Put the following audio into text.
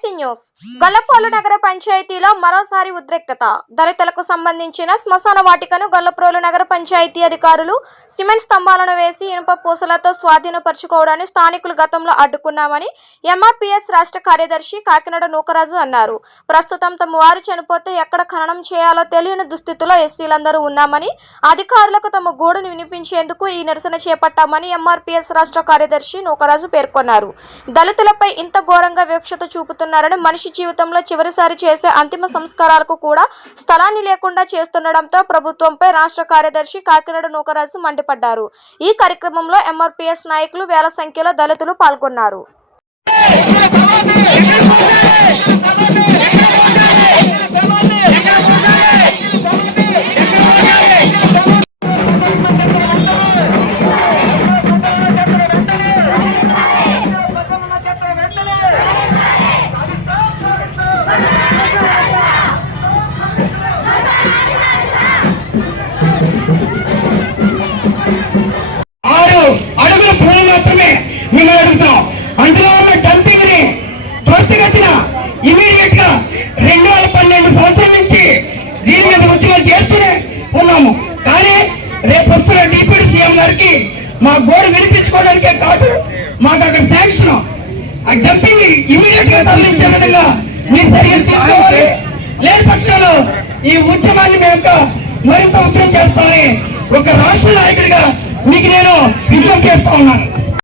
AC news. Gollaprolu నగర పంచాయతీలో మరోసారి ఉద్రిక్తత. దళితులకు సంబంధించిన శ్మశాన వాటికను గొల్లప్రోలు నగర పంచాయతీ అధికారులు సిమెంట్ స్తంభాలను వేసి ఇనుప పూసలతో స్వాధీనపరుచుకోవడాన్ని స్థానికులు గతంలో అడ్డుకున్నామని ఎంఆర్పీఎస్ రాష్ట్ర కార్యదర్శి కాకినాడ నూకరాజు అన్నారు. ప్రస్తుతం తమ వారు చనిపోతే ఎక్కడ ఖననం చేయాలో తెలియని దుస్థితిలో ఎస్సీలందరూ ఉన్నామని, అధికారులకు తమ గోడును వినిపించేందుకు ఈ నిరసన చేపట్టామని ఎంఆర్పీఎస్ రాష్ట్ర కార్యదర్శి నూకరాజు పేర్కొన్నారు. దళితులపై ఇంత ఘోరంగా వివక్షత చూపుతున్నారని, మనిషి జీవితంలో చివరిసారి చేసే అంతిమ సంస్కారాలకు కూడా స్థలాన్ని లేకుండా చేస్తుండడంతో ప్రభుత్వంపై రాష్ట్ర కార్యదర్శి కాకినాడ నూకరాజు మండిపడ్డారు. ఈ కార్యక్రమంలో ఎంఆర్పీఎస్ నాయకులు వేల సంఖ్యలో దళితులు పాల్గొన్నారు. అడుగుల భూమి మాత్రమే మేము అడుగుతున్నాం. అందులో ఉన్న డంపింగ్ ని త్వరితగతిన ఇమీడియట్ గా 2012 సంవత్సరం నుంచి దీని మీద ఉద్యమం చేస్తూనే ఉన్నాము. కానీ రేపు వస్తున్న డిప్యూటీ సీఎం గారికి మా గోడు వినిపించుకోవడానికే కాదు, మాకు అక్కడ శాంక్షన్ ఆ డంపింగ్ ఇమీడియట్ గా తరలించే విధంగా మీరు చర్యలు తీసుకోవాలి. లేని పక్షంలో ఈ ఉద్యమాన్ని మేము మరింత ఉద్యమం చేస్తామని ఒక రాష్ట్ర నాయకుడిగా మీకు నేను విజ్ఞప్తి చేస్తా ఉన్నాను.